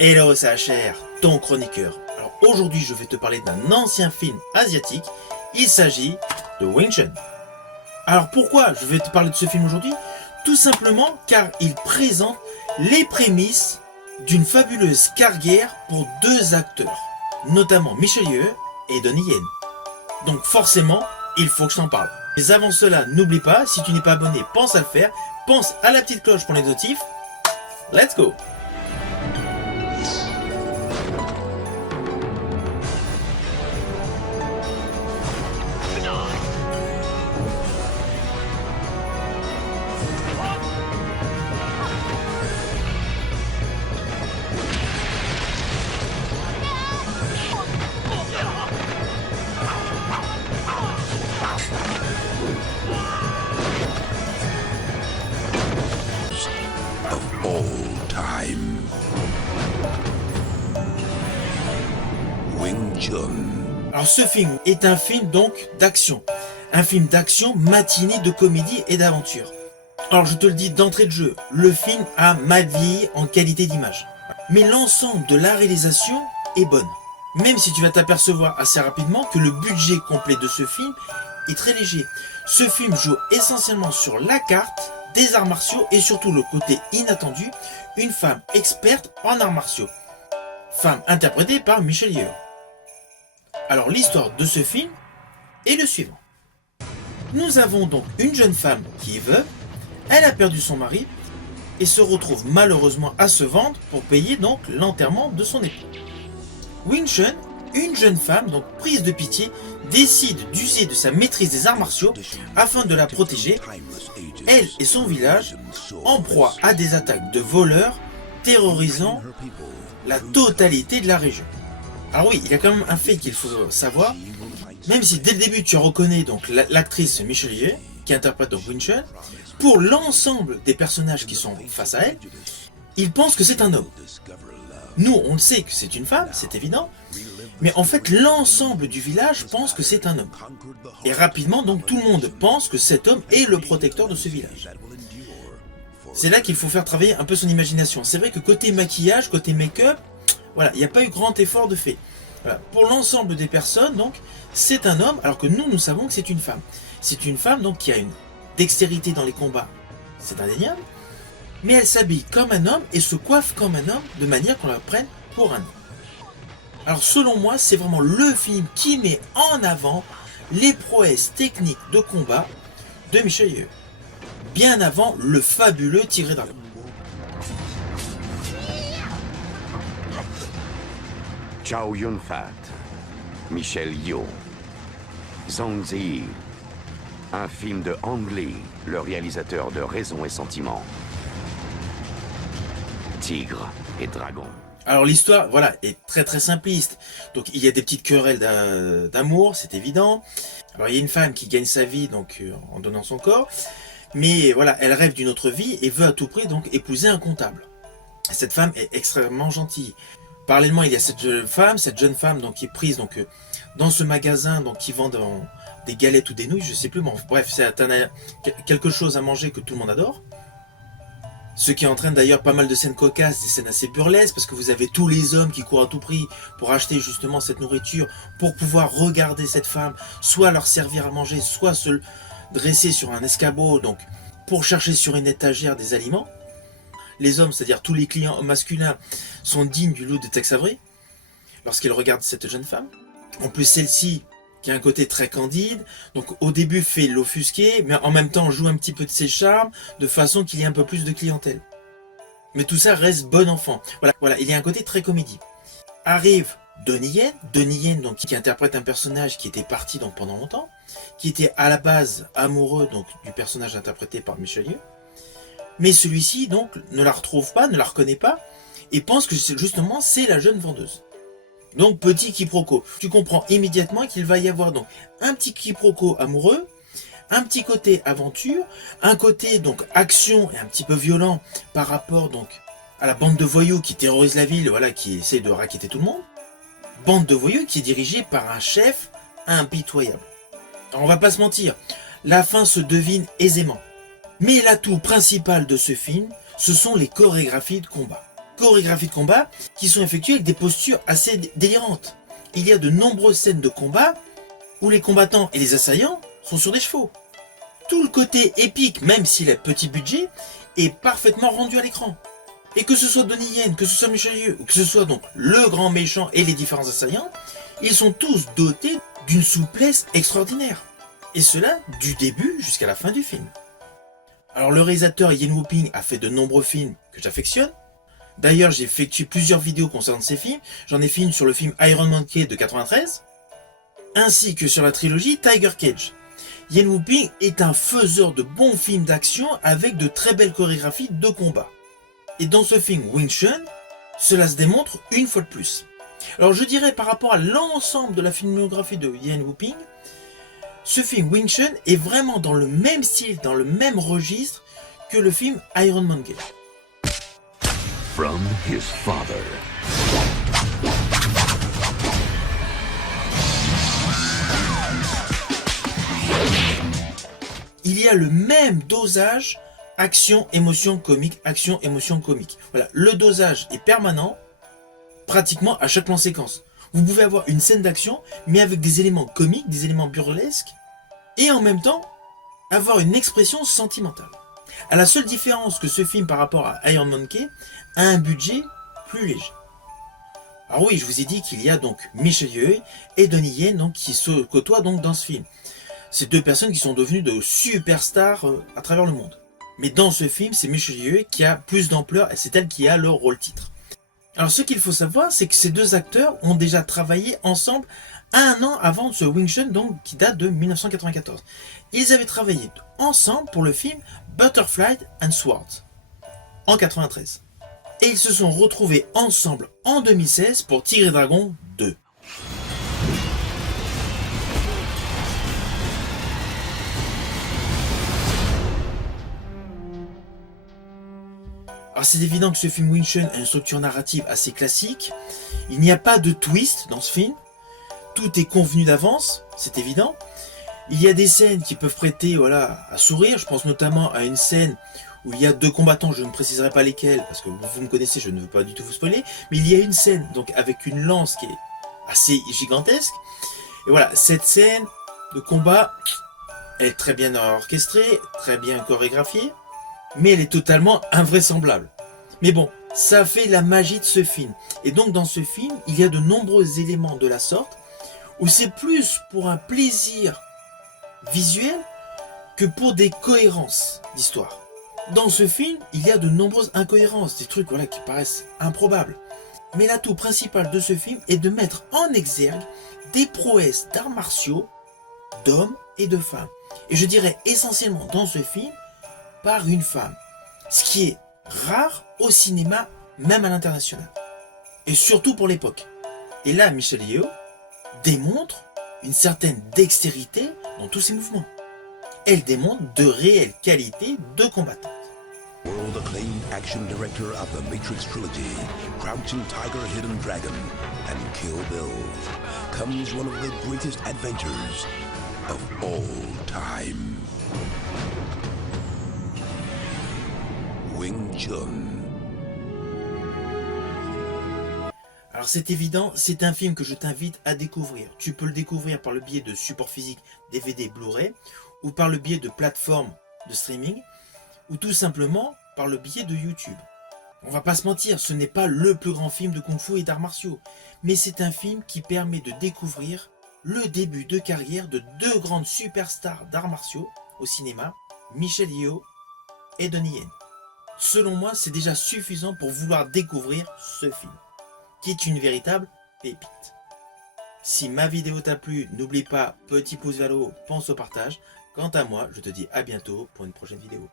Hello CHR, ton chroniqueur. Alors aujourd'hui je vais te parler d'un ancien film asiatique, il s'agit de Wing Chun. Alors pourquoi je vais te parler de ce film aujourd'hui? Tout simplement car il présente les prémices d'une fabuleuse carrière pour deux acteurs, notamment Michelle Yeoh et Donnie Yen. Donc forcément, il faut que je t'en parle. Mais avant cela, n'oublie pas, si tu n'es pas abonné, pense à le faire, pense à la petite cloche pour les notifs. Let's go! Of all time. Wing Chun. Alors ce film est un film donc d'action. Un film d'action matiné de comédie et d'aventure. Alors je te le dis d'entrée de jeu, le film a mal vieilli en qualité d'image. Mais l'ensemble de la réalisation est bonne. Même si tu vas t'apercevoir assez rapidement que le budget complet de ce film est très léger. Ce film joue essentiellement sur la carte, des arts martiaux et surtout le côté inattendu, une femme experte en arts martiaux. Femme interprétée par Michelle Yeoh. Alors l'histoire de ce film est le suivant. Nous avons donc une jeune femme qui est veuve, elle a perdu son mari et se retrouve malheureusement à se vendre pour payer donc l'enterrement de son époux. Wing Chun, une jeune femme donc prise de pitié, décide d'user de sa maîtrise des arts martiaux afin de la protéger, elle et son village, en proie à des attaques de voleurs terrorisant la totalité de la région. Alors oui, il y a quand même un fait qu'il faut savoir, même si dès le début tu reconnais donc l'actrice Michelle Yeoh, qui interprète donc Wing Chun, pour l'ensemble des personnages qui sont face à elle, ils pensent que c'est un homme. Nous, on le sait que c'est une femme, c'est évident, mais en fait l'ensemble du village pense que c'est un homme. Et rapidement, donc tout le monde pense que cet homme est le protecteur de ce village. C'est là qu'il faut faire travailler un peu son imagination. C'est vrai que côté maquillage, côté make-up, voilà, il n'y a pas eu grand effort de fait. Voilà. Pour l'ensemble des personnes, donc, c'est un homme, alors que nous savons que c'est une femme. C'est une femme donc qui a une dextérité dans les combats, c'est indéniable, mais elle s'habille comme un homme et se coiffe comme un homme de manière qu'on la prenne pour un homme. Alors selon moi, c'est vraiment le film qui met en avant les prouesses techniques de combat de Michelle Yeoh, bien avant le fabuleux Tigre Dragon. Chow Yun-fat, Michelle Yeoh, Zhang Ziyi, un film de Ang Lee, le réalisateur de Raison et Sentiment. Tigre et Dragon. Alors l'histoire, voilà, est très simpliste. Donc il y a des petites querelles d'amour, c'est évident. Alors il y a une femme qui gagne sa vie donc en donnant son corps, mais voilà, elle rêve d'une autre vie et veut à tout prix donc épouser un comptable. Cette femme est extrêmement gentille. Parallèlement, il y a cette jeune femme donc qui est prise donc dans ce magasin donc qui vend des galettes ou des nouilles, je sais plus, bon, bref, c'est quelque chose à manger que tout le monde adore. Ce qui entraîne d'ailleurs pas mal de scènes cocasses, des scènes assez burlesques, parce que vous avez tous les hommes qui courent à tout prix pour acheter justement cette nourriture, pour pouvoir regarder cette femme, soit leur servir à manger, soit se dresser sur un escabeau, donc pour chercher sur une étagère des aliments. Les hommes, c'est-à-dire tous les clients masculins, sont dignes du loup de Tex Avery lorsqu'ils regardent cette jeune femme. En plus, celle-ci, qui a un côté très candide, donc au début fait l'offusquer, mais en même temps joue un petit peu de ses charmes, de façon qu'il y ait un peu plus de clientèle. Mais tout ça reste bon enfant. Voilà, il y a un côté très comédie. Arrive Donnie Yen donc, qui interprète un personnage qui était parti donc, pendant longtemps, qui était à la base amoureux donc, du personnage interprété par Michelle Yeoh. Mais celui-ci donc ne la retrouve pas, ne la reconnaît pas, et pense que justement c'est la jeune vendeuse. Donc petit quiproquo. Tu comprends immédiatement qu'il va y avoir donc un petit quiproquo amoureux, un petit côté aventure, un côté donc action et un petit peu violent par rapport donc à la bande de voyous qui terrorise la ville, voilà, qui essaie de racketter tout le monde. Bande de voyous qui est dirigée par un chef impitoyable. Alors, on va pas se mentir, la fin se devine aisément. Mais l'atout principal de ce film, ce sont les chorégraphies de combat. chorégraphies de combat qui sont effectuées avec des postures assez délirantes. Il y a de nombreuses scènes de combat où les combattants et les assaillants sont sur des chevaux. Tout le côté épique, même s'il a petit budget, est parfaitement rendu à l'écran. Et que ce soit Donnie Yen, que ce soit Michel Yeoh, ou que ce soit donc le grand méchant et les différents assaillants, ils sont tous dotés d'une souplesse extraordinaire. Et cela du début jusqu'à la fin du film. Alors le réalisateur Yen Woo-ping a fait de nombreux films que j'affectionne. D'ailleurs, j'ai effectué plusieurs vidéos concernant ces films. J'en ai fait une sur le film Iron Monkey de 93, ainsi que sur la trilogie Tiger Cage. Yen Woo-ping est un faiseur de bons films d'action avec de très belles chorégraphies de combat. Et dans ce film Wing Chun, cela se démontre une fois de plus. Alors je dirais par rapport à l'ensemble de la filmographie de Yen Woo-ping, ce film Wing Chun est vraiment dans le même style, dans le même registre que le film Iron Monkey. From his father. Il y a le même dosage action, émotion, comique, action, émotion, comique. Voilà, le dosage est permanent, pratiquement à chaque plan séquence. Vous pouvez avoir une scène d'action, mais avec des éléments comiques, des éléments burlesques, et en même temps, avoir une expression sentimentale. À la seule différence que ce film par rapport à Iron Monkey a un budget plus léger. Alors oui, je vous ai dit qu'il y a donc Michel Yeoh et Donnie Yen donc, qui se côtoient donc dans ce film. Ces deux personnes qui sont devenues de superstars à travers le monde. Mais dans ce film, c'est Michel Yeoh qui a plus d'ampleur et c'est elle qui a le rôle titre. Alors ce qu'il faut savoir, c'est que ces deux acteurs ont déjà travaillé ensemble 1 an avant ce Wing Chun, donc qui date de 1994. Ils avaient travaillé ensemble pour le film Butterfly and Sword en 93. Et ils se sont retrouvés ensemble en 2016 pour Tigre et Dragon 2. Alors c'est évident que ce film Wing Chun a une structure narrative assez classique. Il n'y a pas de twist dans ce film. Tout est convenu d'avance, c'est évident. Il y a des scènes qui peuvent prêter à sourire. Je pense notamment à une scène où il y a deux combattants, je ne préciserai pas lesquels, parce que vous me connaissez, je ne veux pas du tout vous spoiler, mais il y a une scène donc avec une lance qui est assez gigantesque. Et voilà, cette scène de combat est très bien orchestrée, très bien chorégraphiée, mais elle est totalement invraisemblable. Mais bon, ça fait la magie de ce film. Et donc dans ce film, il y a de nombreux éléments de la sorte, où c'est plus pour un plaisir visuel que pour des cohérences d'histoire. Dans ce film, il y a de nombreuses incohérences, des trucs qui paraissent improbables. Mais l'atout principal de ce film est de mettre en exergue des prouesses d'arts martiaux, d'hommes et de femmes. Et je dirais essentiellement dans ce film, par une femme. Ce qui est rare au cinéma, même à l'international. Et surtout pour l'époque. Et là, Michel Yeoh démontre une certaine dextérité dans tous ses mouvements. Elle démontre de réelles qualités de combattante. World acclaimed action director of the Matrix trilogy, Crouching Tiger, Hidden Dragon, and Kill Bill, comes one of the greatest adventures of all time. Wing Chun. Alors c'est évident, c'est un film que je t'invite à découvrir. Tu peux le découvrir par le biais de supports physiques DVD, Blu-ray, ou par le biais de plateformes de streaming, ou tout simplement par le biais de YouTube. On va pas se mentir, ce n'est pas le plus grand film de kung-fu et d'arts martiaux, mais c'est un film qui permet de découvrir le début de carrière de deux grandes superstars d'arts martiaux au cinéma, Michel Yeoh et Donnie Yen. Selon moi, c'est déjà suffisant pour vouloir découvrir ce film, qui est une véritable pépite. Si ma vidéo t'a plu, n'oublie pas, petit pouce vers le haut, pense au partage. Quant à moi, je te dis à bientôt pour une prochaine vidéo.